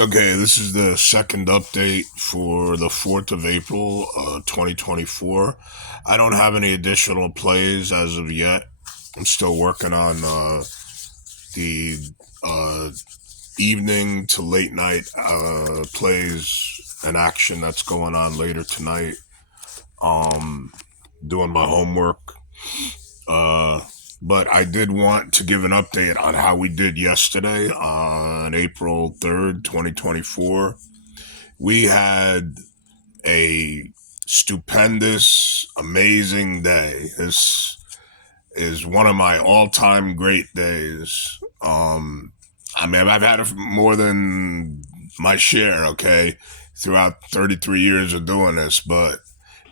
Okay, this is the second update for the 4th of April, 2024. I don't have any additional plays as of yet. I'm still working on the uh, evening to late night plays and action that's going on later tonight. Um, Doing my homework. Uh, but I did want to give an update on how we did yesterday on April 3rd, 2024. We had a stupendous, amazing day. This is one of my all-time great days. I mean, I've had more than my share, okay, throughout 33 years of doing this, but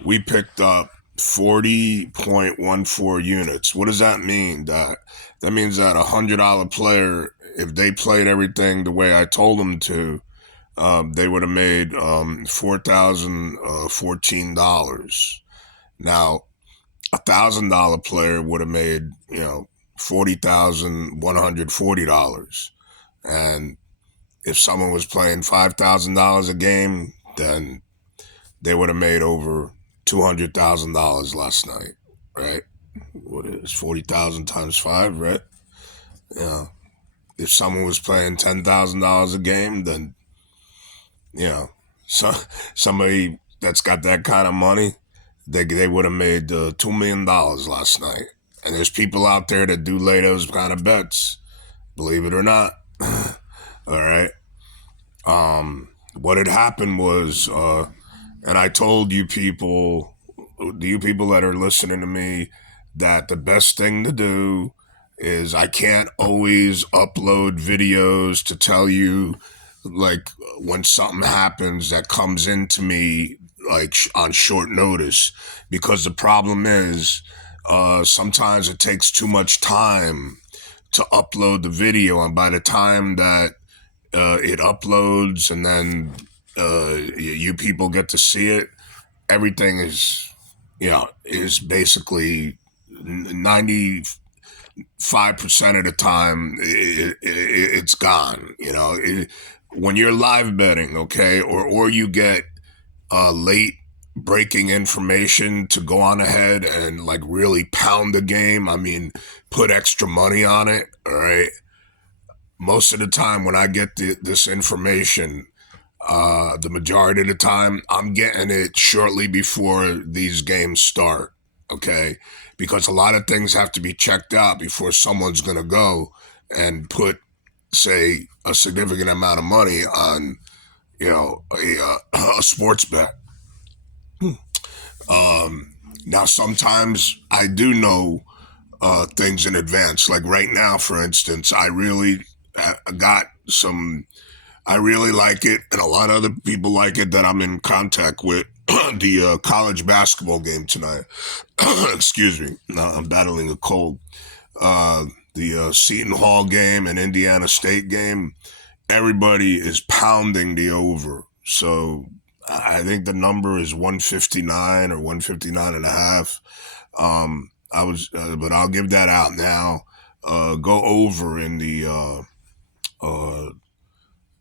we picked up 40.14 units. What does that mean? That means that $100 player, if they played everything the way I told them to, they would have made $4,014. Now, $1,000 player would have made $40,140, and if someone was playing $5,000 a game, then they would have made over $200,000 last night, right? What is 40,000 times five, right? Yeah. If someone was playing $10,000 a game, then you know, so somebody that's got that kind of money, they would have made $2 million last night. And there's people out there that do lay those kind of bets, believe it or not. All right. What had happened was, and I told you people that are listening to me, that the best thing to do is I can't always upload videos to tell you like when something happens that comes into me like on short notice, because the problem is sometimes it takes too much time to upload the video, and by the time that it uploads and then you people get to see it, everything is basically 95% of the time it's gone. When you're live betting, okay, or you get late breaking information to go on ahead and like really pound the game. I mean, put extra money on it. All right. Most of the time when I get this information, the majority of the time, I'm getting it shortly before these games start. Okay, because a lot of things have to be checked out before someone's going to go and put, say, a significant amount of money on, a sports bet. Now, sometimes I do know things in advance. Like right now, for instance, I really got some. I really like it, and a lot of other people like it that I'm in contact with. The college basketball game tonight. Excuse me. No, I'm battling a cold. The Seton Hall game and Indiana State game. Everybody is pounding the over. So I think the number is 159 or 159 and a half. But I'll give that out now. Go over uh,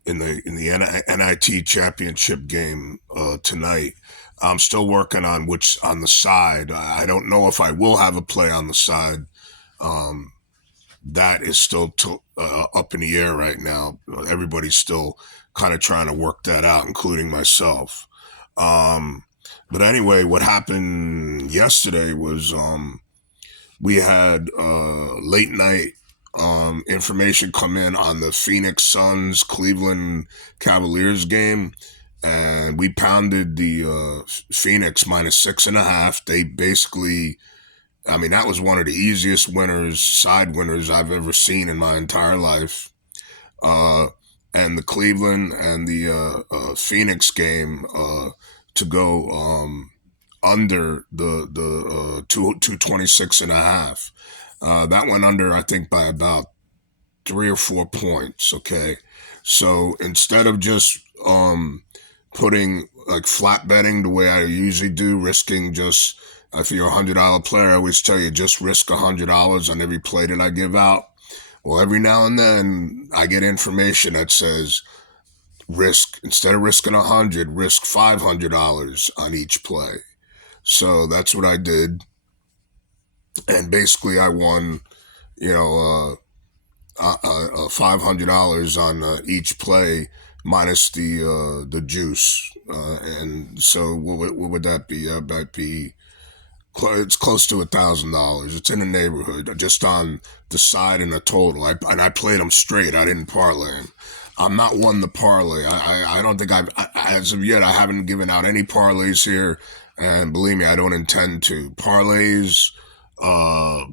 in the NIT championship game tonight. I'm still working on which on the side. I don't know if I will have a play on the side. Um, that is still up in the air right now. Everybody's still kind of trying to work that out, including myself. Um, but anyway, what happened yesterday was we had late night information come in on the Phoenix Suns Cleveland Cavaliers game, and we pounded the Phoenix minus 6.5. They basically, I mean, that was one of the easiest side winners I've ever seen in my entire life. Uh, and the Cleveland and the Phoenix game to go under the 226 and a half. That went under, I think, by about 3 or 4 points. Okay, so instead of just putting like flat betting the way I usually do, risking just if you're $100 player, I always tell you just risk $100 on every play that I give out. Well, every now and then I get information that says instead of risking 100, risk $500 on each play. So that's what I did. And basically I won, you know, $500 on each play minus the juice. And so what would that be? That might be it's close to $1,000. It's in the neighborhood, just on the side and the total. And I played them straight. I didn't parlay them. I'm not one to parlay. I don't think as of yet, I haven't given out any parlays here. And believe me, I don't intend to. Parlays,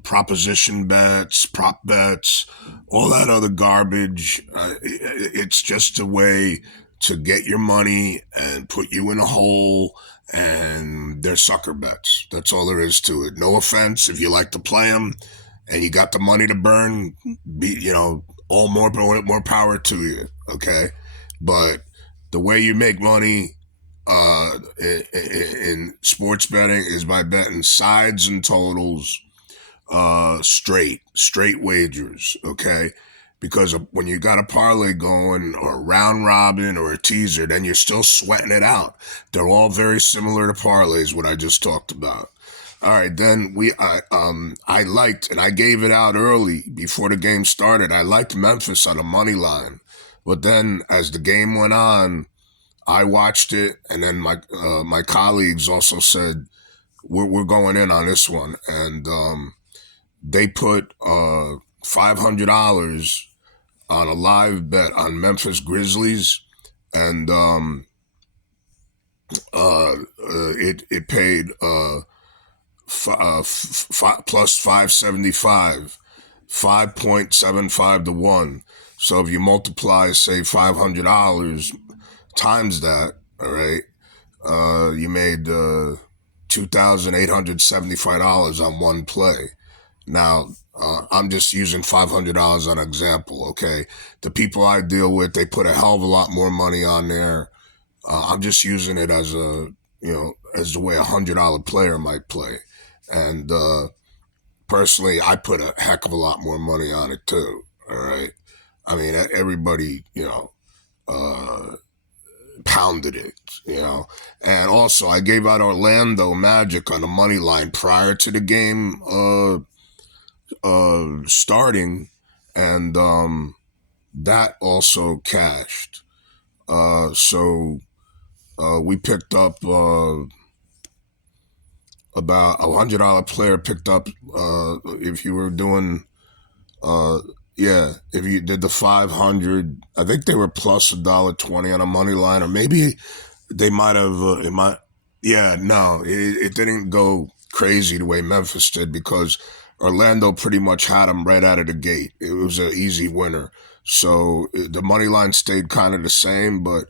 proposition bets, prop bets, all that other garbage. It's just a way to get your money and put you in a hole, and they're sucker bets. That's all there is to it. No offense if you like to play them and you got the money to burn, all more power to you, okay? But the way you make money in sports betting is by betting sides and totals, straight wagers, okay? Because when you got a parlay going or a round robin or a teaser, then you're still sweating it out. They're all very similar to parlays, what I just talked about. All right, then I liked, and I gave it out early before the game started. I liked Memphis on a money line, but then as the game went on, I watched it, and then my colleagues also said we're going in on this one, and they put $500 on a live bet on Memphis Grizzlies, and it paid plus 575, 5.75 to 1. So if you multiply, say, $500 times that, all right, you made $2,875 on one play. Now, I'm just using $500 on an example, okay? The people I deal with, they put a hell of a lot more money on there. I'm just using it as as the way $100 player might play. And personally, I put a heck of a lot more money on it too, all right? I mean, everybody, pounded it, And also, I gave out Orlando Magic on the money line prior to the game starting, and that also cashed. So we picked up about $100 player picked up if you were doing if you did the 500, I think they were plus $1.20 on a money line, or maybe they might have it didn't go crazy the way Memphis did, because Orlando pretty much had them right out of the gate. It was an easy winner. So the money line stayed kind of the same, but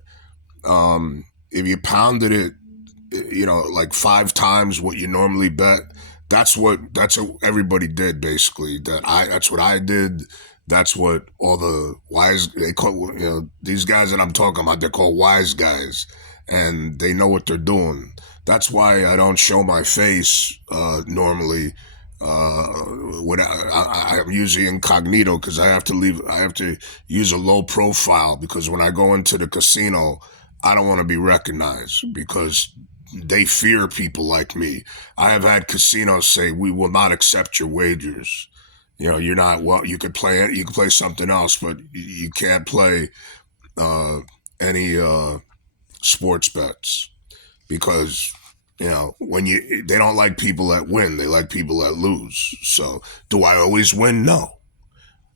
if you pounded it, like 5 times what you normally bet, that's what everybody did basically. That's what I did. That's what all the they call, these guys that I'm talking about, they're called wise guys, and they know what they're doing. That's why I don't show my face normally. I'm usually incognito, because I have to use a low profile, because when I go into the casino, I don't want to be recognized, because they fear people like me. I have had casinos say, we will not accept your wagers. You're not, well, you could play it, you can play something else, but you can't play any sports bets, because when they don't like people that win, they like people that lose. So do I always win? No.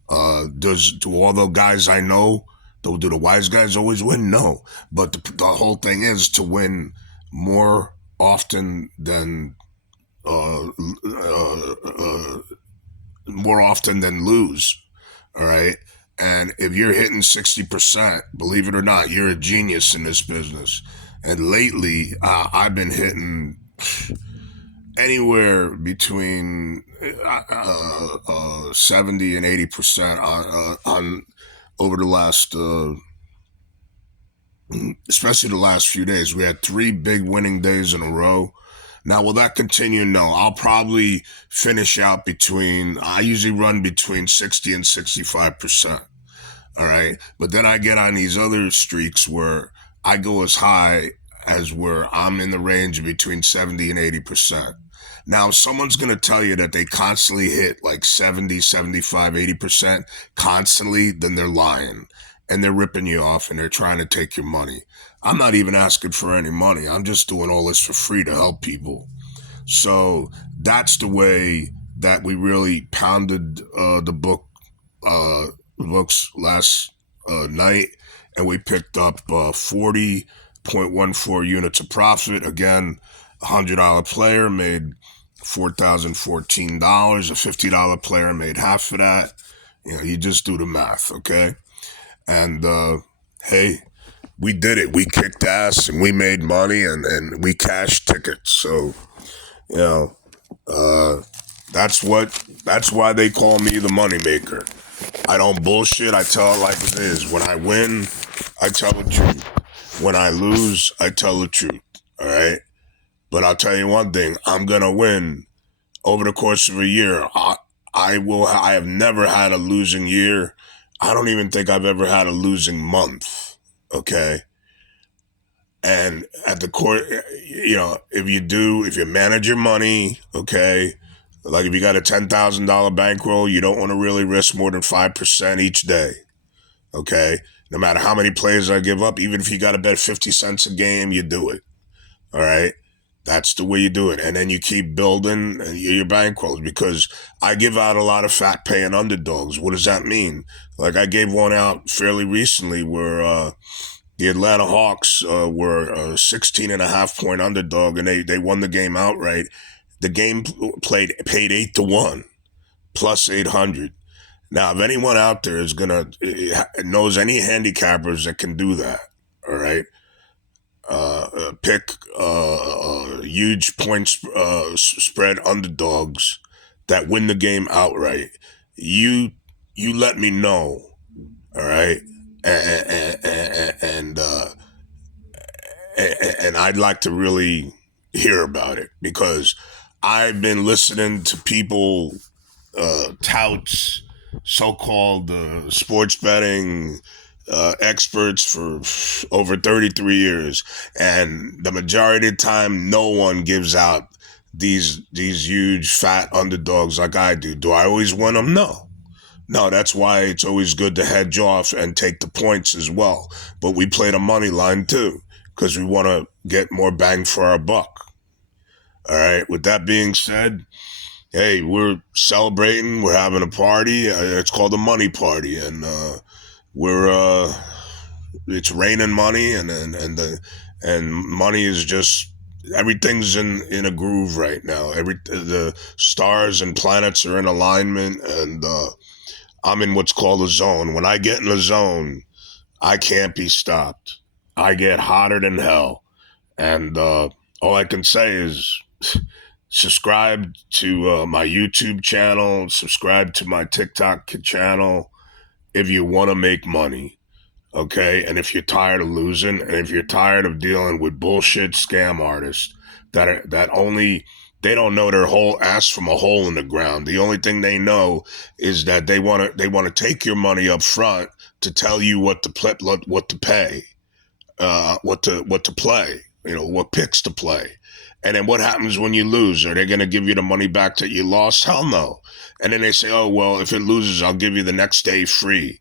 Do all the guys I know, do the wise guys always win? No. But the whole thing is to win more often than lose. All right. And if you're hitting 60%, believe it or not, you're a genius in this business. And lately, I've been hitting anywhere between 70 and 80% on over the last, especially the last few days. We had 3 big winning days in a row. Now, will that continue? No. I'll probably finish out I usually run between 60 and 65%. All right. But then I get on these other streaks where I go as high as where I'm in the range of between 70 and 80%. Now, if someone's going to tell you that they constantly hit like 70, 75, 80% constantly, then they're lying and they're ripping you off and they're trying to take your money. I'm not even asking for any money. I'm just doing all this for free to help people. So that's the way that we really pounded books last night, and we picked up 40.14 units of profit. Again, $100 player made $4,014. A $50 player made half of that. You just do the math, okay? And hey, we did it. We kicked ass and we made money and we cashed tickets. So, you know, that's why they call me the moneymaker. I don't bullshit. I tell it like it is. When I win, I tell the truth. When I lose, I tell the truth. All right. But I'll tell you one thing. I'm gonna win over the course of a year. I will. I have never had a losing year. I don't even think I've ever had a losing month. Okay. And at the court, if you manage your money, okay, like if you got a $10,000 bankroll, you don't want to really risk more than 5% each day, okay? No matter how many plays I give up, even if you got to bet 50 cents a game, you do it, all right? That's the way you do it. And then you keep building your bankrolls because I give out a lot of fat paying underdogs. What does that mean? Like I gave one out fairly recently where the Atlanta Hawks were a 16 and a half point underdog, and they won the game outright. The game paid 8-1, plus 800. Now, if anyone out there knows any handicappers that can do that, all right, pick huge points spread underdogs that win the game outright. You let me know, all right, and I'd like to really hear about it because I've been listening to people touts, so-called sports betting experts for over 33 years, and the majority of the time, no one gives out these huge fat underdogs like I do. Do I always win them? No. No, that's why it's always good to hedge off and take the points as well. But we play the money line too, because we want to get more bang for our buck. All right. With that being said, hey, we're celebrating. We're having a party. It's called the money party, and it's raining money, and money is just everything's in a groove right now. The stars and planets are in alignment, and I'm in what's called a zone. When I get in a zone, I can't be stopped. I get hotter than hell. And all I can say is subscribe to my YouTube channel, subscribe to my TikTok channel if you want to make money, okay? And if you're tired of losing, and if you're tired of dealing with bullshit scam artists that only they don't know their whole ass from a hole in the ground. The only thing they know is that they want to take your money up front to tell you what to pay, what to play, what picks to play. And then what happens when you lose? Are they going to give you the money back that you lost? Hell no. And then they say, oh, well, if it loses, I'll give you the next day free.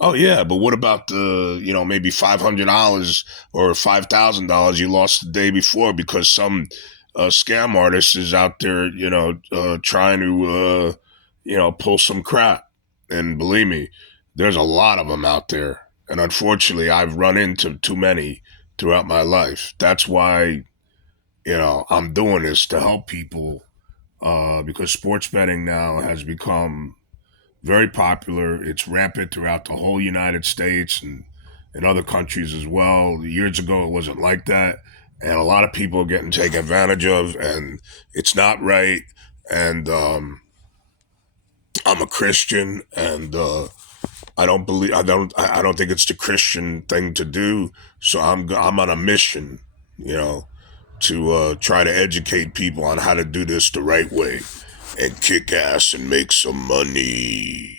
Oh, yeah, but what about the, maybe $500 or $5,000 you lost the day before because some scam artist is out there, trying to, pull some crap. And believe me, there's a lot of them out there. And unfortunately, I've run into too many throughout my life. That's why, I'm doing this to help people because sports betting now has become very popular. It's rampant throughout the whole United States and other countries as well. Years ago, it wasn't like that. And a lot of people are getting taken advantage of, and it's not right. And I'm a Christian, and I don't think it's the Christian thing to do. So I'm on a mission, to try to educate people on how to do this the right way and kick ass and make some money.